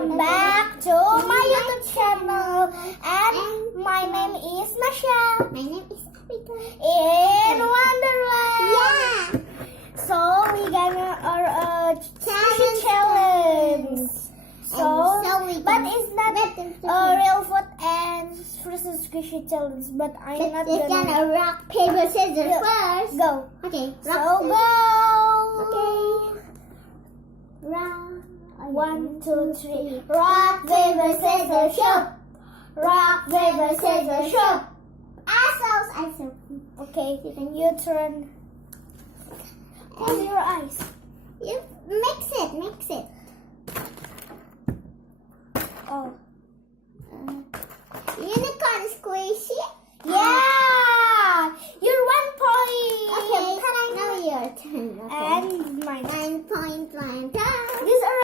welcome back to my YouTube channel. And my name is Nasya. My name is Afika. In Wonderland. Yeah. So we gonna challenge. But it's not real food and frozen squishy challenge. But I'm not It's gonna rock, paper, scissors first. Go. Okay. So Rock, go. Okay. Rock. 1, 2, 3. Rock, paper, scissors, shoot. Rock, paper, scissors, shoot. I saw. Okay, you turn. Close your eyes. You mix it.